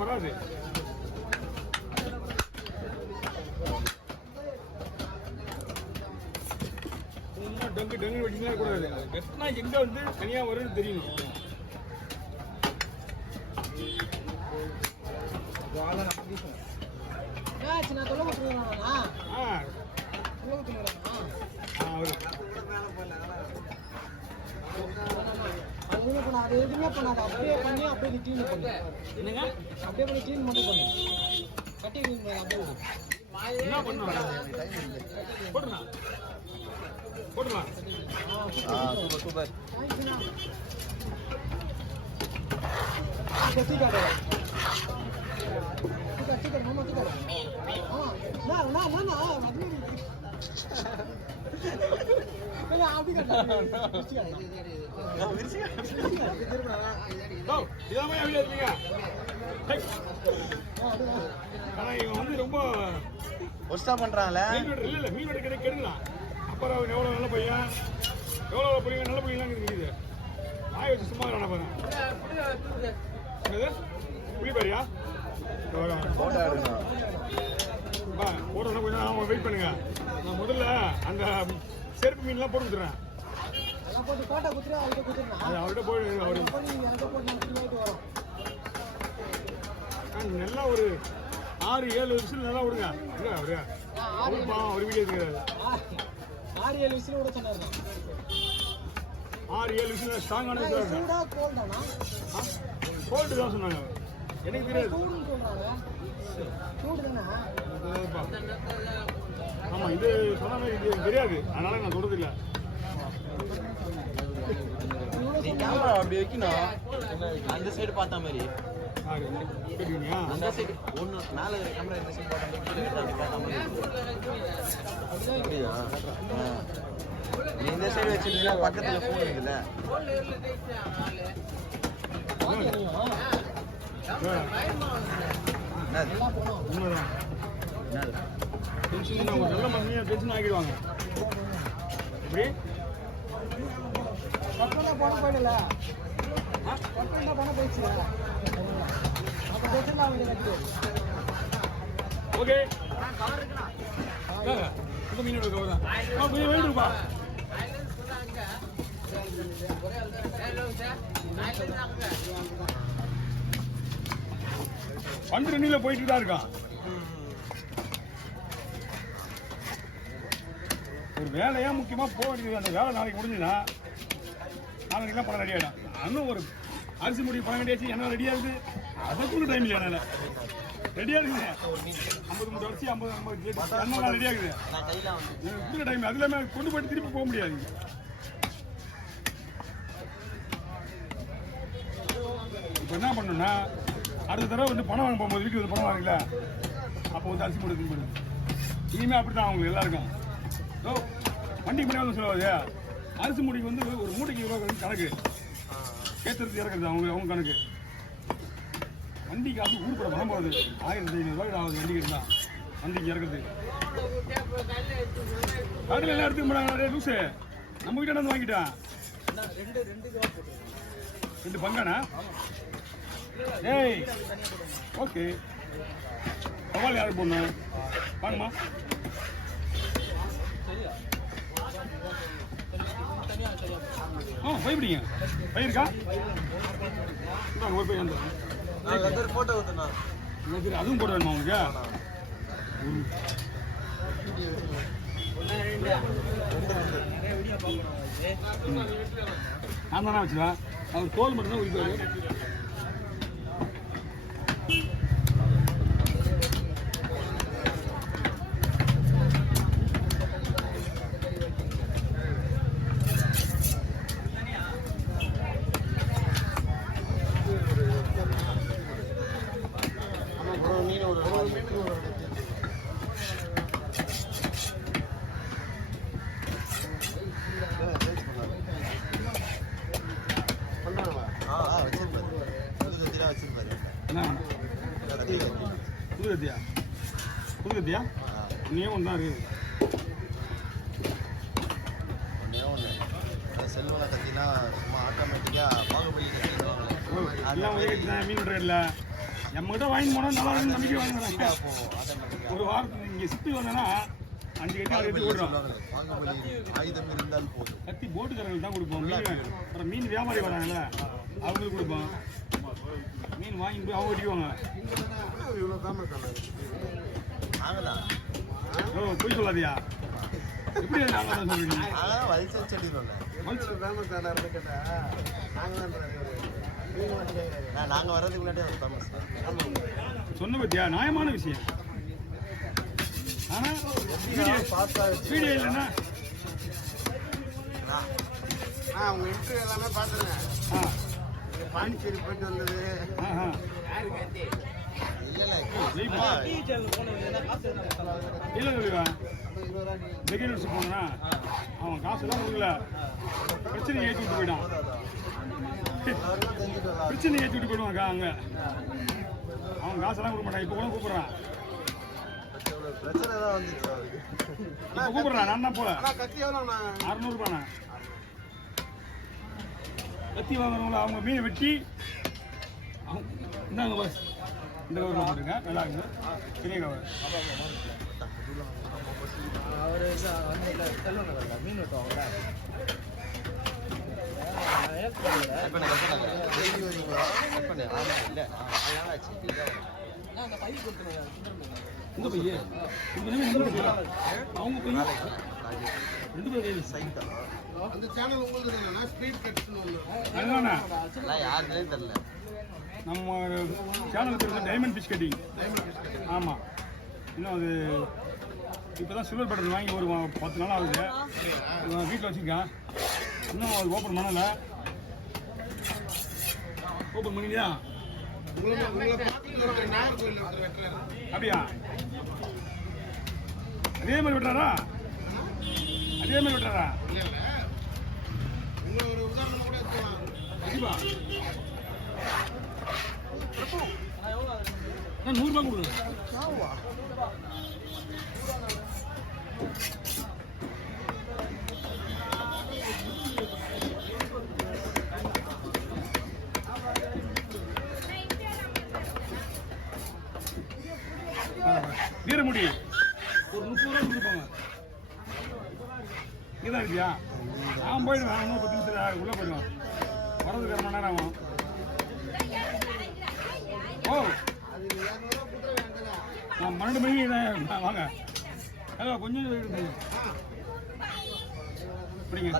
வராது. டங்கு டங்கு வச்சுலாம் கூடாது. வெட்டினா எங்க வந்து தனியா வரும்னு தெரியணும். அது எதுவுமே பண்ணாது. அப்படியே பண்ணி அப்படியே கிளீன் பண்ணு. என்னங்க? அப்படியே பண்ணி கிளீன் மட்டும் பண்ணு. கட்டி கிளீன் பண்ணு. அப்படியே விடு. என்ன பண்ணுவாங்க? போட்டுலாம் போட்டுலாம். Super super. கத்திக்காடு கத்திக்காடு மாமா கத்திக்காடு. அப்படி ஆனா இவன் வந்து ரொம்ப ஒஸ்டா பண்றான்ல. இல்ல மீன் வெட்ட கிடை கெடுக்கலாம். அப்புறம் எவ்வளவு நல்ல பையன், எவ்வளவு பையன் நல்ல பையன் இருக்குது. வாய் வச்சு சும்மா பாருங்க. புளிப்பாரியா போட்டோம் கொஞ்சம் ஆமாம் வெயிட் பண்ணுங்க. நான் முதல்ல அந்த செருப்பு மீன்லாம் போட்டு கொடுத்துறேன். அவர்கிட்ட போய் நல்லா ஒரு 6-7 விசில் நல்லா விடுங்க. அவரு ஒரு வீடியோ இருக்கிறாரு. 6-7 விசில் விட சொன்னாரு. 6-7 விசில் ஸ்ட்ராங்கான கோல்டு தான் சொன்னாங்க. எனக்கு தெரியாது. ஆமா இது சொன்ன இது தெரியாது. அதனால நான் சொல்றது இல்லை. கேமரா அப்படி வைக்கணும். அந்த சைடு பார்த்த மாதிரி அந்த சைடு ஒன்று மேலே கேமரா இந்த சைடு பார்த்த மாதிரி. அப்படியா? நீ இந்த சைடு வச்சிருந்தீங்கன்னா பக்கத்தில் ஃபோன் இருக்குல்ல. நல்ல மண்ணியா டென்ஷன் ஆகிடுவாங்க. எப்படி போன போயிடல போன போயிடுச்சு. ஓகே இந்த மீனோட கவர் தான் வேணும்பா. பந்து ரெண்டில போயிட்டு தான் இருக்கான். ஒரு வேலையா முக்கியமா போக வேண்டியது. அந்த வேலை நாளைக்கு முடிஞ்சுன்னா நாளைக்கு பணம் ரெடி ஆகிடும். இன்னும் ஒரு அரிசி முடி பணம் கட்டியாச்சு. என்ன ரெடியா இருக்குது? அதுக்குள்ள டைம் இல்லை. என்னால் ரெடியா இருக்குது. 50 மூட்டை அரிசி 50 என்ன ரெடியா இருக்குது டைம். அது இல்லாமல் கொண்டு போயிட்டு திருப்பி போக முடியாது. இப்போ என்ன பண்ணணும்னா அடுத்த தடவை வந்து பணம் வாங்க போகும்போது வீட்டுக்கு வந்து பணம் வாங்கல அப்போ வந்து அரிசி மூட்டை திரும்பி இனிமேல் அப்படி தான் அவங்களுக்கு எல்லாருக்கும். வண்டி பண்ணி வந்து சொல்லுவாது. அரிசி மூடிக்கு வந்து ஒரு மூட்டைக்கு ரூபா கணக்கு கேத்துறது இறக்குறது அவங்க கணக்கு. வண்டி காசு ஊருப்பட பணம் போகிறது 1500 ஆகுது வண்டிக்கு இருந்தால் வண்டிக்கு இறக்குறது. கடையில் எல்லாம் எடுத்துக்க மாட்டாங்க. லூசு நம்ம கிட்ட வந்து வாங்கிட்டான். 2 பங்கானா? ஏய் ஓகே சவால் யாருக்கு போடணும்? வாங்கம்மா. பயப்படிங்க. பயிருக்கா ஒரு பையன் போட்டோ ஊத்துனா அதுவும் போட வேணுமா உங்களுக்கு? நான் தானே வச்சுருவேன். அவர் தோல் மட்டும்தான் உரிப்பாரு. கத்தியா புது கத்தியா நீயே ஒன்று தான் இருக்குது செல்வனை கத்தினா சும்மா ஆட்டோமேட்டிக்காக பாகுபலி கத்திடுவாங்க எல்லாம் ஒரே கத்தி தான் மீன் ரேட்டில் நம்மகிட்ட வாங்கி போனால் நல்லா இருக்குன்னு நம்பிக்கை வாங்கிடுறாங்க ஒரு வாரத்துக்கு இங்கே சிட்டு வந்தேன்னா 5 கட்டி 6 கட்டி ஓடுறோம் பாகுபலி ஆயுதம் இருந்தால் போதும் கத்தி போட்டுக்காரங்களுக்கு தான் கொடுப்போம் மீன் அப்புறம் மீன் வியாபாரி வராங்கல்ல அவங்களுக்கு கொடுப்போம் மீன் வாங்கிட்டு போய் அவங்க வெட்டிக்குவாங்க இவ்வளோ ஃபேமஸ் நாங்கள் தான் ஓ போய் சொல்லாதியா எப்படி நாங்கள் தான் சொல்றீங்க நாங்கள் வலிசல் செடி ஃபேமஸ் தானே இருந்து கேட்டால் நாங்கள் தான் நாங்கள் வர்றதுக்கு முன்னாடியே ஃபேமஸ் சொன்ன பத்தியா நியாயமான விஷயம் ஆனால் வீடியோ இல்லைன்னா உங்கள் இன்டர்வியூ எல்லாமே பார்த்துருங்க பாண்டிச்சேரி போயிட்டு வந்தது இல்லை சொல்லுவா பெகினர்ஸ் போனா அவன் காசுலாம் கொடுக்கல பிரச்சனை ஏற்றி விட்டு போயிட்டான் பிரச்சனை ஏற்றி விட்டு போயிடுவாங்க அங்கே அவன் காசெல்லாம் கொடுக்க மாட்டான் இப்போ கூட கூப்பிட்றான் பிரச்சனை தான் வந்துச்சு இப்போ கூப்பிட்றான் நான் தான் போல கத்தி எவ்வளோ 600 கத்தி வாங்குறவங்கள அவங்க மீனை வெட்டி இந்தாங்க பஸ் இந்த கவர் போட்டுருங்க நல்லா இருக்குது பெரிய கவர் மீன் வெட்டுவாங்களா இந்த பையன் அவங்க பையன் 2 பேர் அந்த சேனல் உங்களுக்கு என்னன்னா ஸ்ட்ரீட் கட்ஸ்னு அதுதானே யாருன்னே தெரியல நம்ம சேனல் பேர் டைமண்ட் ஃபிஷ் கட்டிங் ஆமாம் இன்னும் அது இப்போ தான் சில்வர் பட்டன் வாங்கி ஒரு 10 நாள் ஆகுது வீட்டில் வச்சுருக்கேன் இன்னும் அது ஓப்பன் பண்ணலை ஓப்பன் பண்ணியா அப்படியா அதே மாதிரி விட்டுறாரா அதே மாதிரி விட்டுறாரா கண்டிப்பா 100 ரூபாய் கொடுங்க வீரமுடி ஒரு 30 ரூபா கொடுப்பாங்க இதான் இருக்கியா நான் போயிடுவேன் இன்னும் 10 நிமிஷத்தில் உள்ளே போயிடுவேன் வரதுக்கு 1 மணி நேரம் ஆகும் ஓ நான் 12 மணிக்கு வாங்க கொஞ்சம் பிடிங்க